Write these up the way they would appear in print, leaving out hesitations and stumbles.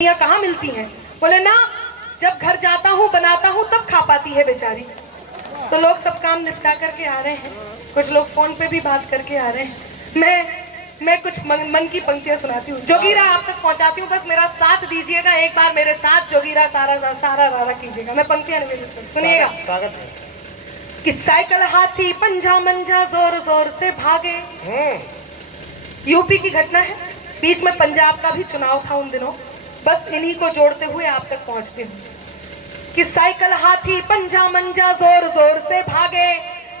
कहाँ मिलती हैं? बोले ना, जब घर जाता हूँ बनाता हूँ तब खा पाती है बेचारी। तो लोग सब काम निपटा करके आ रहे हैं, कुछ लोग फोन पे भी बात करके आ रहे हैं। मैं कुछ मन की पंक्तियां सुनाती हूँ, जोगीरा आप तक पहुँचाती हूँ। बस मेरा साथ दीजिएगा, एक बार मेरे साथ जोगीरा सारा सारा रारा कीजिएगा। मैं पंक्तियां निवेदित सुनिएगा। कि साइकिल हाथी पंजा मंजा जोर जोर से भागे। यूपी की घटना है, बीच में पंजाब का भी चुनाव था उन दिनों। बस इन्हीं को जोड़ते हुए आप तक पहुंचती हूँ कि साइकिल हाथी पंजा मंजा जोर जोर से भागे,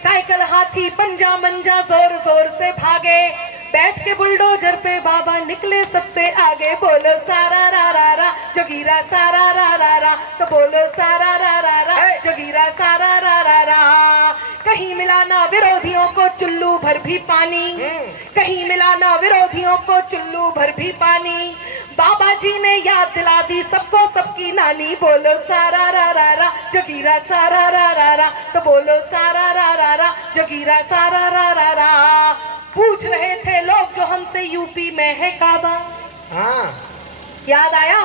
साइकिल हाथी पंजा मंजा जोर जोर से भागे। बैठ के बुलडोजर पे बाबा निकले सबसे आगे। बोलो सारा रा रा रा जोगीरा सारा रा रा रा, तो बोलो सारा रा रा रा जोगीरा सारा रा रा रा। कहीं मिला ना विरोधियों को चुल्लू भर भी पानी, कहीं मिला ना विरोधियों को चुल्लू भर भी पानी। बाबा जी ने याद दिला दी सबको सबकी नानी। बोलो सारा रा रा रा जोगीरा सारा रा रा रा, तो बोलो सारा रा रा रा जोगीरा सारा रा रा रा। पूछ रहे थे लोग जो हमसे यूपी में है काबा। याद आया?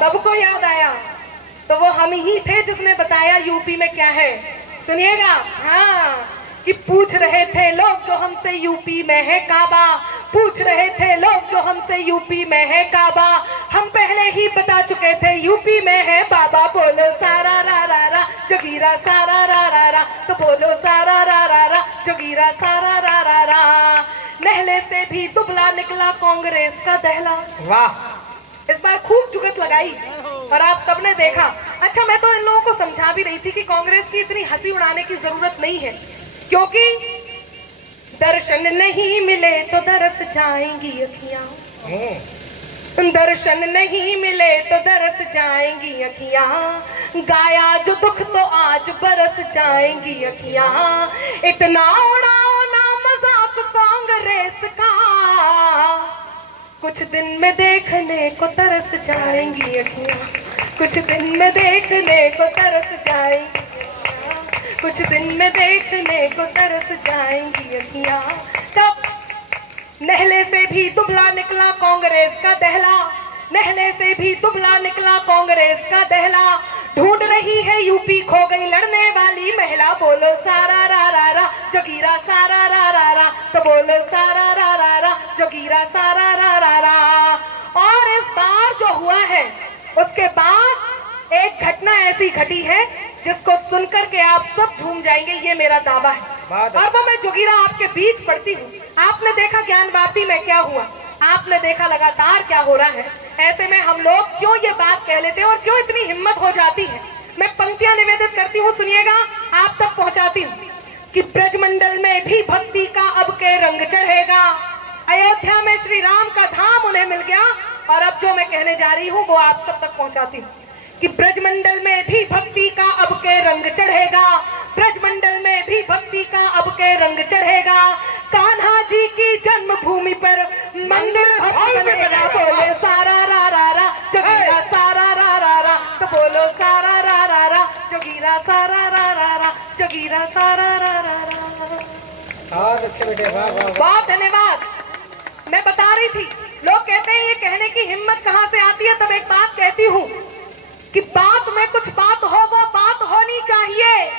सबको याद आया? तो वो हम ही थे जिसने बताया यूपी में क्या है। सुनिएगा। कि पूछ रहे थे लोग जो हमसे यूपी में है काबा, पूछ रहे थे लोग जो हमसे यूपी में है काबा। हम पहले ही बता चुके थे यूपी में है बाबा। बोलो सारा रा रा रा जोगीरा सारा रा रा रा, तो बोलो सारा रा रा रा जोगीरा सारा रा रा रा। नहले से भी दुबला निकला कांग्रेस का दहला। वाह, इस बार खूब जुगत लगाई और आप सबने देखा। अच्छा, मैं तो इन लोगों को समझा भी रही थी कि कांग्रेस की इतनी हंसी उड़ाने की जरूरत नहीं है, क्योंकि दर्शन नहीं मिले तो दरस जाएंगी अखियां, दर्शन नहीं मिले तो दरस जाएंगी अखियां। गाया जो दुख तो आज बरस जाएंगी अखियां। इतना उड़ाओ ना मजाक कांग्रेस का, कुछ दिन में देखने को तरस जाएंगी अखियां, कुछ दिन में देखने को तरस जाएंगी, कुछ दिन में देखने को तरस जाएंगी अखियां। तब नहले से भी दुबला निकला कांग्रेस का दहला, नहले से भी दुबला निकला कांग्रेस का दहला। ढूंढ रही है यूपी खो गई लड़ने वाली महिला। बोलो सारा रा रा रा जोगीरा सारा रा रा रा, तो बोलो सारा रा रा रा जोगीरा सारा रा रा रा। और इस बार जो हुआ है उसके बाद एक घटना ऐसी घटी है जिसको सुनकर के आप सब झूम जाएंगे, ये मेरा दावा है। और वो मैं जोगीरा आपके बीच पढ़ती हूँ। आपने देखा ज्ञानवापी में क्या हुआ, आपने देखा लगातार क्या हो रहा है। ऐसे में हम लोग क्यों ये बात कह लेते हैं और क्यों इतनी हिम्मत हो जाती है। मैं पंक्तियां निवेदित करती हूँ, सुनिएगा, आप तक पहुंचाती हूँ। कि ब्रजमंडल में भी भक्ति का अब के रंग चढ़ेगा। अयोध्या में श्री राम का धाम उन्हें मिल गया। और अब जो मैं कहने जा रही हूँ वो आप सब तक पहुंचाती हूँ कि ब्रजमंडल में भी भक्ति का अब के रंग चढ़ेगा, ब्रजमंडल में भी भक्ति का अब के रंग चढ़ेगा। कान्हा जी की जन्मभूमि पर मंदिर बनेगा। बोले सारा रा रा रा जोगीरा सारा रा रा रा, तो बोलो सारा रा रा रा जोगीरा सारा रा रा रा जोगीरा सारा रा रा रा। बहुत धन्यवाद। मैं बता रही थी, लोग कहते हैं ये कहने की हिम्मत कहाँ से आती है। तब एक बात कहती हूँ कि बात में कुछ बात हो वो बात होनी चाहिए,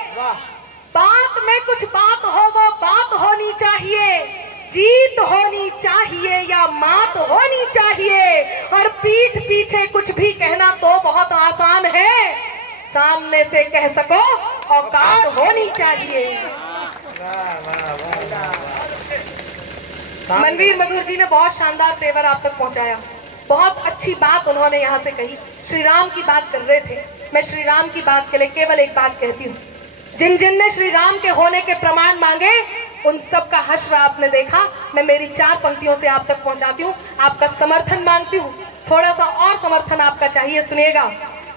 बात में कुछ बात हो वो बात होनी चाहिए। जीत होनी चाहिए या मात होनी चाहिए। और पीठ पीछे कुछ भी कहना तो बहुत आसान है, सामने से कह सको औकात होनी चाहिए। मनवीर मधुर जी ने बहुत शानदार तेवर आप तक पहुंचाया। बहुत अच्छी बात उन्होंने यहाँ से कही। श्री राम की बात कर रहे थे, मैं श्री राम की बात के लिए केवल एक बात कहती हूँ। जिन जिन ने श्री राम के होने के प्रमाण मांगे उन सब का हश्र आपने देखा। मैं मेरी 4 पंक्तियों से आप तक पहुंचाती हूँ, आपका समर्थन मांगती हूँ। थोड़ा सा और समर्थन आपका चाहिए, सुनिएगा।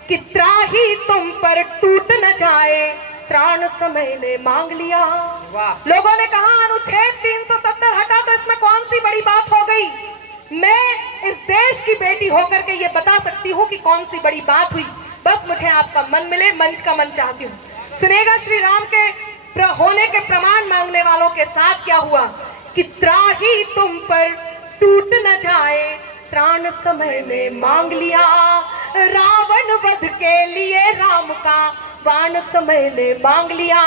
कि त्राही तुम पर टूट न जाए, त्राण समय ने मांग लिया। लोगों ने कहा अनुच्छेद 370 हटा तो इसमें कौन सी बड़ी बात हो गई। मैं इस देश की बेटी होकर के ये बता सकती हूँ कि कौन सी बड़ी बात हुई। बस मुझे आपका मन मिले, मंच का मन चाहती हूँ। सुनेगा, श्री राम के होने के प्रमाण मांगने वालों के साथ क्या हुआ। कि त्राही तुम पर टूट न जाए, त्राण समय में मांग लिया, रावण वध के लिए राम का बाण समय ने मांग लिया,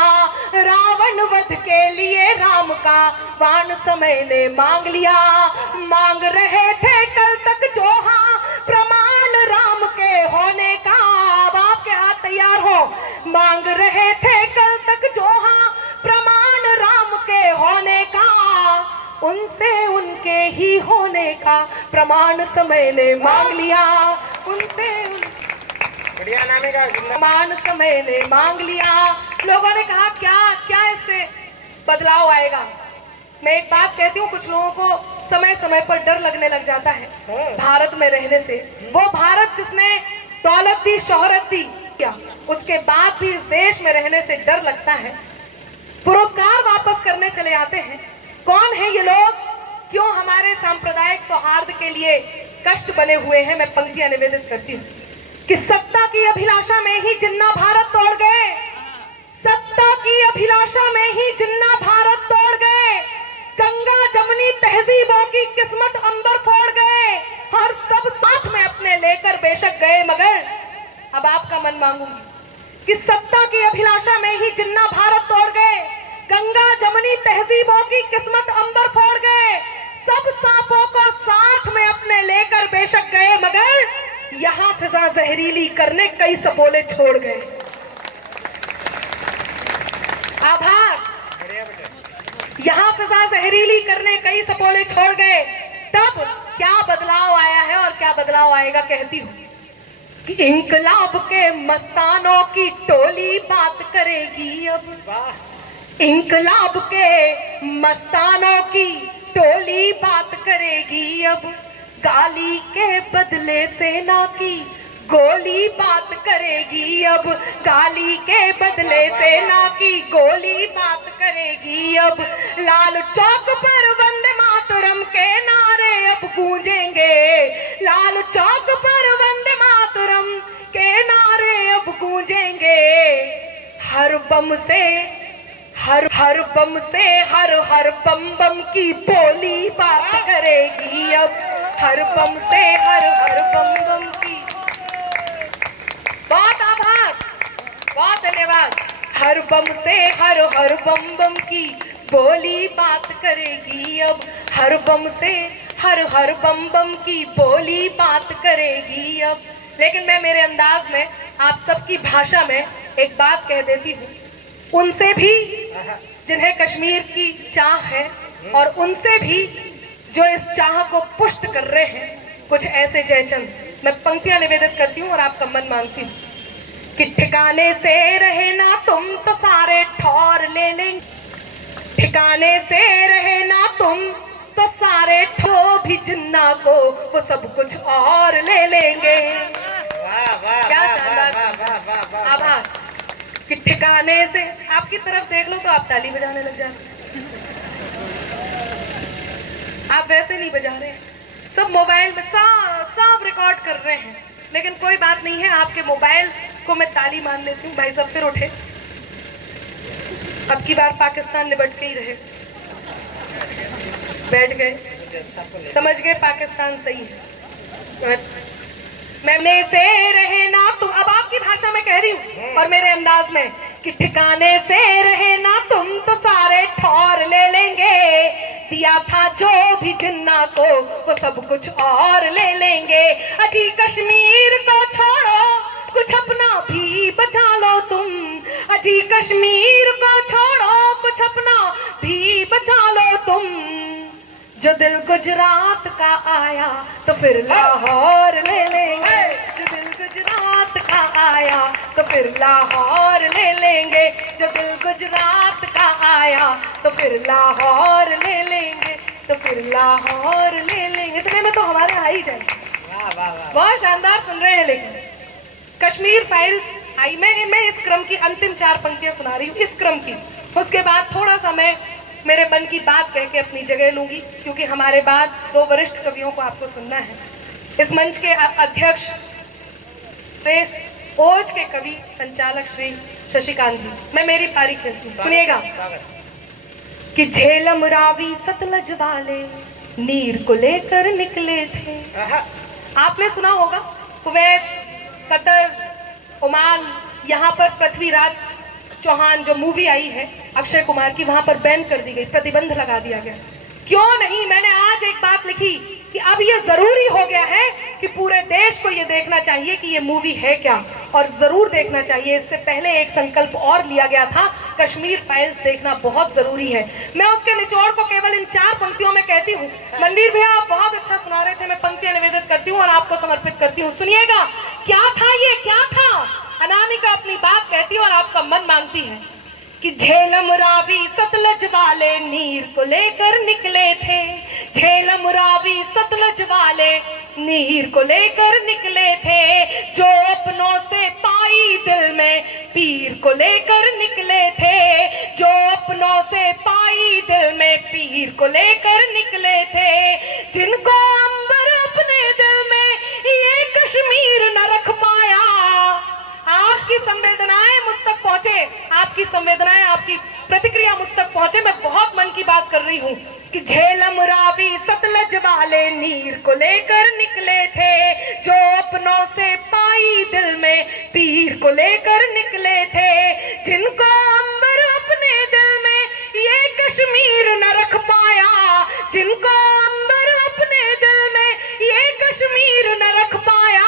रावण वध के लिए राम का बाण समय ने मांग लिया। मांग रहे थे कल तक जो हाँ प्रमाण राम के होने का, अब आपके हाथ तैयार हो। मांग रहे थे कल तक जो हाँ प्रमाण राम के होने का, उनसे उनके ही होने का प्रमाण समय ने मांग लिया, उनसे प्रमाण समय ने मांग लिया। लोगों ने कहा क्या क्या इससे बदलाव आएगा। मैं एक बात कहती हूँ, कुछ लोगों को समय समय पर डर लगने लग जाता है भारत में रहने से। वो भारत जिसने दौलत दी, शोहरत दी, क्या उसके बाद भी इस देश में रहने से डर लगता है। पुरस्कार वापस करने चले आते हैं। कौन है ये लोग, क्यों हमारे सांप्रदायिक सौहार्द के लिए कष्ट बने हुए हैं। मैं पंक्तियां निवेदित करती हूँ कि सत्ता की अभिलाषा में ही जिन्ना भारत तोड़ गए, सत्ता की अभिलाषा में ही जिन्ना भारत तोड़ गए, गंगा जमुनी तहजीबों की किस्मत अंदर फोड़ गए, और सब साथ में अपने लेकर बेशक गए, मगर अब आपका मन मांगूंगी कि सत्ता की अभिलाषा में ही जिन्ना भारत तोड़ गए, गंगा जमुनी तहजीबों की किस्मत अंदर फोड़ गए, सब सांपों को साथ में अपने लेकर बेशक गए, मगर यहाँ फिजा जहरीली करने कई सपोले छोड़ गए। आभार। यहाँ फिजा जहरीली करने कई सपोले छोड़ गए। तब क्या बदलाव आया है और क्या बदलाव आएगा, कहती हूँ कि इंकलाब के मस्तानों की टोली बात करेगी अब, इंकलाब के मस्तानों की टोली बात करेगी अब, गाली के बदले सेना की गोली बात करेगी अब, गाली के बदले सेना की गोली बात करेगी अब, लाल चौक पर वंदे मातरम के नारे अब गूंजेंगे, लाल चौक पर वंदे मातरम के नारे अब गूंजेंगे, हर बम से हर बम से हर बम बम की बोली बात करेगी अब, हर बम से हर बम बम की। बहुत आभार, बहुत धन्यवाद। हर बम से हर बम बम की बोली बात करेगी अब, हर बम से हर बम बम की बोली बात करेगी अब। लेकिन मैं मेरे अंदाज में आप सबकी भाषा में एक बात कह देती हूँ, उनसे भी जिन्हें कश्मीर की चाह है और उनसे भी जो इस चाह को पुष्ट कर रहे हैं, कुछ ऐसे जयचंद। मैं पंक्तियां निवेदित करती हूँ और आपका मन मांगती हूँ कि ठिकाने से रहे ना तुम तो सारे ठौर ले लेंगे, ठिकाने से रहे ना तुम तो सारे ठो भी जिन्ना को वो सब कुछ और ले लेंगे। क्या शानदार आभार कि ठिकाने से आपकी तरफ देख लो तो आप ताली बजाने लग जाते, आप वैसे नहीं बजा रहे हैं, सब मोबाइल में सब रिकॉर्ड कर रहे हैं। लेकिन कोई बात नहीं है, आपके मोबाइल को मैं ताली मान लेती हूँ। भाई सब फिर उठे, अब की बार पाकिस्तान निबट के ही रहे, बैठ गए, समझ गए पाकिस्तान सही है। मैंने से रहे ना तुम, अब आपकी भाषा में कह रही हूँ और मेरे अंदाज में कि ठिकाने से रहे ना तुम तो सारे ठौर ले लेंगे, दिया था जो भी जिन्ना को वो सब कुछ और ले लेंगे। अजी कश्मीर को छोड़ो कुछ अपना भी बचा लो तुम, अजी कश्मीर को छोड़ो कुछ अपना भी बचा लो तुम, जो दिल गुजरात का आया तो फिर लाहौर ले लेंगे, जो दिल गुजरात का आया तो फिर लाहौर ले लेंगे, जो दिल गुजरात का आया तो फिर लाहौर ले लेंगे, तो फिर लाहौर ले लेंगे। इतने में तो हमारे आ ही जाए। बहुत शानदार सुन रहे हैं। लेकिन कश्मीर फाइल्स आई, मैं इस क्रम की अंतिम 4 पंक्तियां सुना रही हूँ, इस क्रम की। उसके बाद थोड़ा सा मैं मेरे मन की बात कह के अपनी जगह लूंगी, क्योंकि हमारे बाद 2 वरिष्ठ कवियों को आपको सुनना है। इस मंच के अध्यक्ष श्रेष्ठ ओज के कवि संचालक श्री शशिकांत जी, मैं मेरी पारी खेलती हूँ, सुनिएगा कि झेलम रावी सतलज वाले नीर को लेकर निकले थे। आपने सुना होगा कुवैत, कतर, ओमान, यहाँ पर पृथ्वीराज चौहान जो मूवी आई है अक्षय कुमार की, वहां पर बैन कर दी गई, प्रतिबंध लगा दिया गया। क्यों नहीं? मैंने आज एक बात लिखी कि अब ये जरूरी हो गया है कि पूरे देश को ये देखना चाहिए कि ये मूवी है क्या, और जरूर देखना चाहिए। इससे पहले एक संकल्प और लिया गया था, कश्मीर फाइल्स देखना बहुत जरूरी है। मैं उसके निचोड़ को केवल इन 4 पंक्तियों में कहती हूँ। मंदिर भैया आप बहुत अच्छा सुना रहे थे, मैं पंक्तियां निवेदित करती हूँ और आपको समर्पित करती हूँ। सुनिएगा, क्या था ये, क्या था? अनामिका अपनी बात कहती है और आपका मन मांगती है कि झेलम रावी सतलज वाले नीर को लेकर निकले थे, झेलम रावी सतलज वाले नीर को लेकर निकले थे, जो अपनों से पाई दिल में पीर को लेकर निकले थे, जो अपनों से पाई दिल में पीर को लेकर निकले थे, जिनको अंबर अपने दिल में ये कश्मीर न रख पाया। आपकी संवेदनाएं मुझ तक पहुंचे, आपकी संवेदनाएं, आपकी प्रतिक्रिया मुझ तक पहुंचे। मैं बहुत मन की बात कर रही हूँ कि झेलम रावी सतलज वाले नीर को लेकर निकले थे, जो अपनों से पाई दिल में पीर को लेकर निकले थे, जिनको अंबर अपने दिल में ये कश्मीर न रख पाया, जिनको अंबर अपने दिल में ये कश्मीर न रख पाया,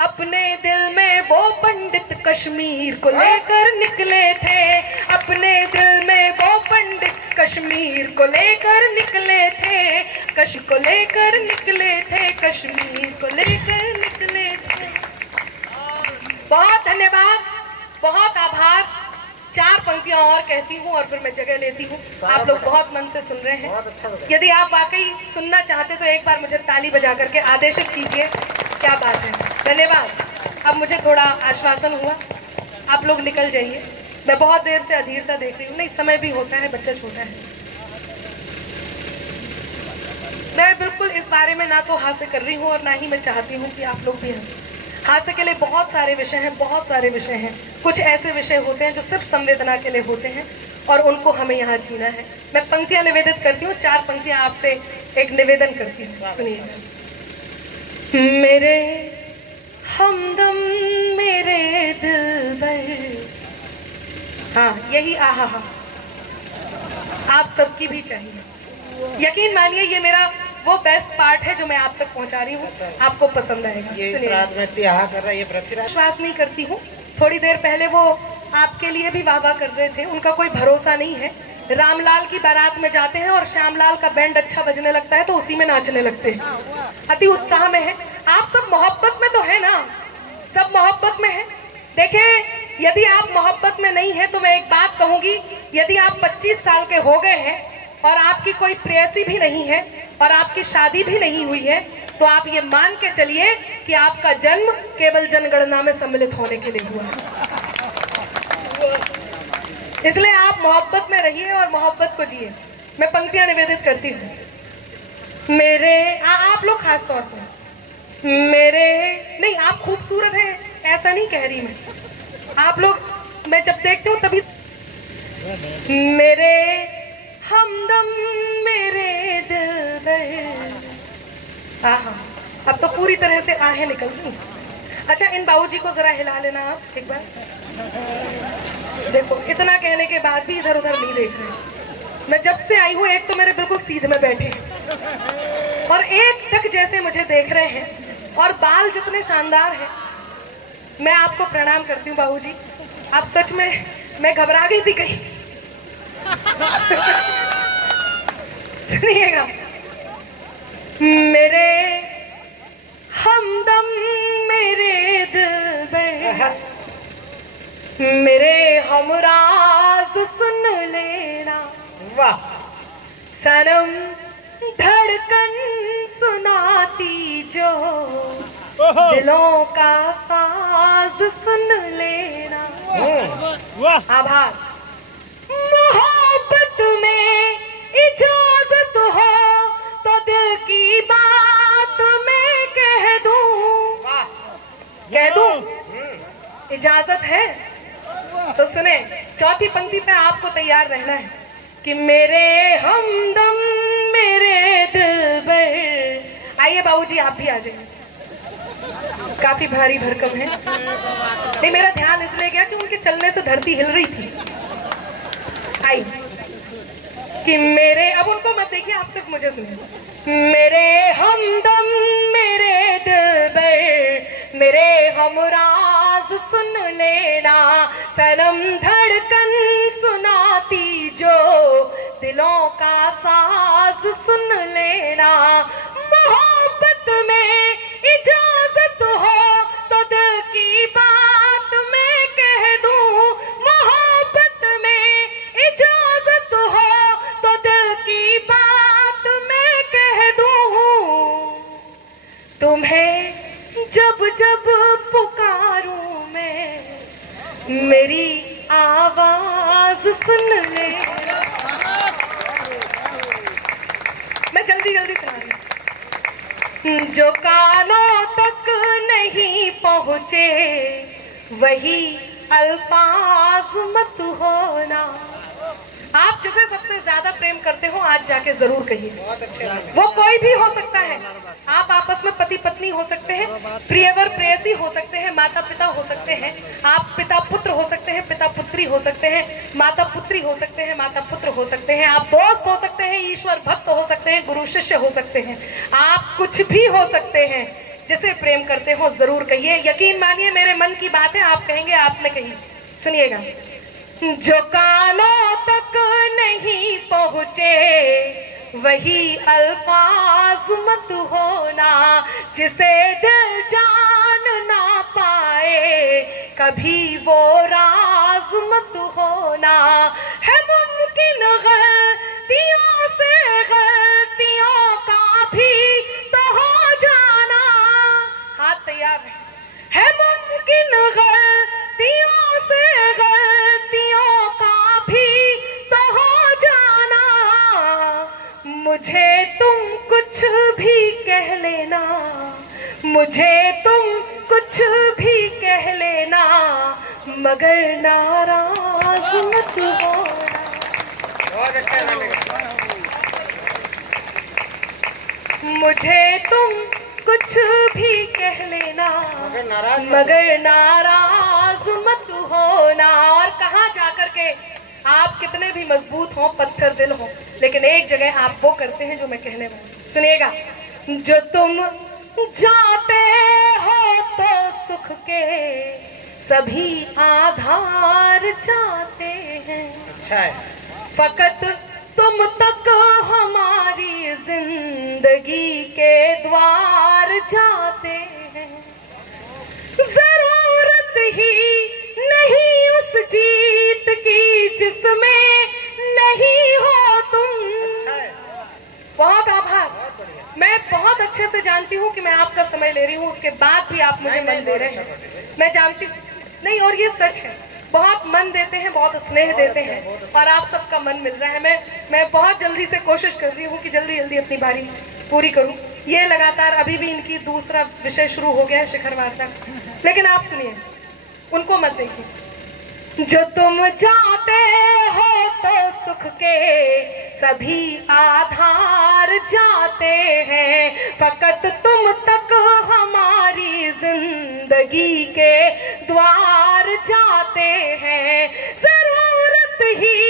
अपने दिल में वो पंडित कश्मीर को लेकर निकले थे, अपने दिल में वो पंडित कश्मीर को लेकर निकले थे, कश्मीर को लेकर निकले थे, कश्मीर को लेकर निकले थे। बहुत धन्यवाद, बहुत आभार। 4 पंक्तियां और कहती हूँ और फिर मैं जगह लेती हूँ। आप लोग बहुत मन से सुन रहे हैं। यदि आप वाकई सुनना चाहते तो एक बार मुझे ताली बजा करके आदेशित कीजिए। क्या बात है, धन्यवाद। अब मुझे थोड़ा आश्वासन हुआ, आप लोग निकल जाइए। मैं बहुत देर से अधीरता देख रही हूँ। नहीं, समय भी होता है, बच्चा छोटा है। मैं बिल्कुल इस बारे में ना तो हास्य कर रही हूँ और ना ही मैं चाहती हूँ कि आप लोग भी हंसें। हास्य के लिए बहुत सारे विषय हैं, बहुत सारे विषय हैं। कुछ ऐसे विषय होते हैं जो सिर्फ संवेदना के लिए होते हैं और उनको हमें यहाँ जीना है। मैं पंक्तियाँ निवेदित करती हूँ, 4 पंक्तियाँ आपसे एक निवेदन करती हूँ, सुनिए। मेरे हमदम मेरे दिलबर, हाँ यही आहा हा आप सबकी भी चाहिए। यकीन मानिए ये मेरा वो बेस्ट पार्ट है जो मैं आप तक पहुंचा रही हूँ, आपको पसंद आएगा। विश्वास नहीं करती हूँ, थोड़ी देर पहले वो आपके लिए भी वाह वाह कर रहे थे, उनका कोई भरोसा नहीं है। रामलाल की बारात में जाते हैं और श्यामलाल का बैंड अच्छा बजने लगता है तो उसी में नाचने लगते हैं, अति उत्साह में है। आप सब मोहब्बत में तो है ना, सब मोहब्बत में है। देखिए, यदि आप मोहब्बत में नहीं है तो मैं एक बात कहूंगी, यदि आप 25 साल के हो गए हैं और आपकी कोई प्रेयसी भी नहीं है और आपकी शादी भी नहीं हुई है, तो आप ये मान के चलिए कि आपका जन्म केवल जनगणना में सम्मिलित होने के लिए हुआ है। इसलिए आप मोहब्बत में रहिए और मोहब्बत को जिए। मैं पंक्तियां निवेदित करती हूँ। मेरे आप लोग खास तौर से मेरे नहीं, आप खूबसूरत हैं ऐसा नहीं कह रही मैं, आप लोग मैं जब देखती हूँ तभी। मेरे हमदम मेरे दिलबर, आहा, अब तो पूरी तरह से आहें निकल गई। अच्छा, इन बाबूजी को जरा हिला लेना आप एक बार। देखो, इतना कहने के बाद भी इधर उधर नहीं देख रहे। मैं जब से आई हूँ, एक तो मेरे बिल्कुल सीधे में बैठे और एक तक जैसे मुझे देख रहे हैं और बाल जितने शानदार हैं। मैं आपको प्रणाम करती हूँ बाबूजी, आप सच में, मैं घबरा गई थी कहीं। सुनिएगा, मेरे हमदम मेरे दिलबर, मेरे हमराज सुन लेना, वाह, सनम धड़कन सुनाती जो, दिलों का साज सुन लेना। आभार। मोहब्बत में इजाजत हो तो दिल की बात मैं कह दूं, इजाजत है तो सुने। चौथी पंक्ति पे आपको तैयार रहना है कि मेरे हमदम मेरे दिल आइए बाबूजी, आप भी आ जाइए। काफी भारी भरकम है। नहीं, मेरा ध्यान इसलिए गया कि उनके चलने से धरती हिल रही थी। आई कि मेरे, अब उनको मत देखिए, आप सिर्फ मुझे सुनिए। मेरे हमदम, मेरे दिलबर, मेरे हमराज सुन लेना, सनम धड़कन सुनाती जो दिलों का साज सुन लेना। मोहब्बत में इजाजत हो तो दिल की बात मैं कह दूं, मोहब्बत में इजाजत हो तो दिल की बात मैं कह दूं। तुम्हें जब जब पुकारूं मैं, मेरी आवाज सुन ले। मैं जल्दी जल्दी सुना रही हूं। जो कानों तक नहीं पहुंचे वही अल्फाज मत होना। आप जिसे सबसे ज्यादा प्रेम करते हो आज जाके जरूर कहिए। वो कोई भी हो सकता है। आप आपस में पति पत्नी हो सकते हैं, प्रियवर प्रेयसी हो सकते हैं, माता पिता हो सकते हैं, आप पिता पुत्र हो सकते हैं, पिता पुत्री हो सकते हैं, माता पुत्री हो सकते हैं, माता पुत्र हो सकते हैं, आप दोस्त हो सकते हैं, ईश्वर भक्त हो सकते हैं, गुरु शिष्य हो सकते हैं, आप कुछ भी हो सकते हैं। जिसे प्रेम करते हो जरूर कहिए। यकीन मानिए मेरे मन की बात है, आप कहेंगे आपने कही। सुनिएगा। जो कानों तक नहीं पहुंचे वही अल्फाज मत होना, जिसे दिल जान ना पाए कभी वो राज मत होना। है मुमकिन गलतियों से गलतियों का भी तो हो जाना। हाथ तैयार है मुमकिन गलतियों से गलतियों का भी तो हो जाना। मुझे तुम कुछ भी कह लेना, मुझे तुम कुछ भी कह लेना, मगर नाराज मत होना। मुझे तुम कुछ भी कह लेना, मगर नाराज मत होना। और कहाँ जाकर के आप कितने भी मजबूत हो, पत्थर दिल हो, लेकिन एक जगह आप वो करते हैं जो मैं कहने वाली। सुनिएगा। जो तुम जाते हो तो सुख के सभी आधार जाते हैं, फकत तुम तक हमारी जिंदगी के द्वार जाते हैं। जरूरत ही नहीं उस जीत की जिसमें नहीं हो तुम। बहुत आभार। मैं बहुत अच्छे से जानती हूँ कि मैं आपका समय ले रही हूँ, उसके बाद भी आप मुझे मन दे रहे हैं। मैं जानती नहीं, और ये सच है। बहुत मन देते हैं, बहुत स्नेह देते हैं, और आप सबका मन मिल रहा है। मैं बहुत जल्दी से कोशिश कर रही हूँ कि जल्दी जल्दी अपनी बारी पूरी करूँ। ये लगातार अभी भी इनकी दूसरा विषय शुरू हो गया है, शिखर वार्ता। लेकिन आप सुनिए, उनको मत देखिए। जो तुम जाते हो तो सुख के सभी आधार जाते हैं, फकत तुम तक हमारी जिंदगी के द्वार जाते हैं। जरूरत ही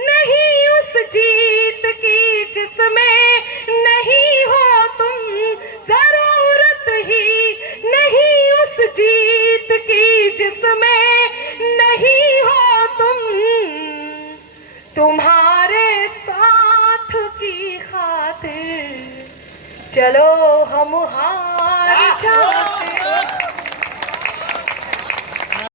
नहीं उस जीत की जिसमें नहीं हो तुम, जरूरत ही नहीं उस जीत की जिसमें नहीं हो तुम। तुम्हारे साथ की खातिर चलो हम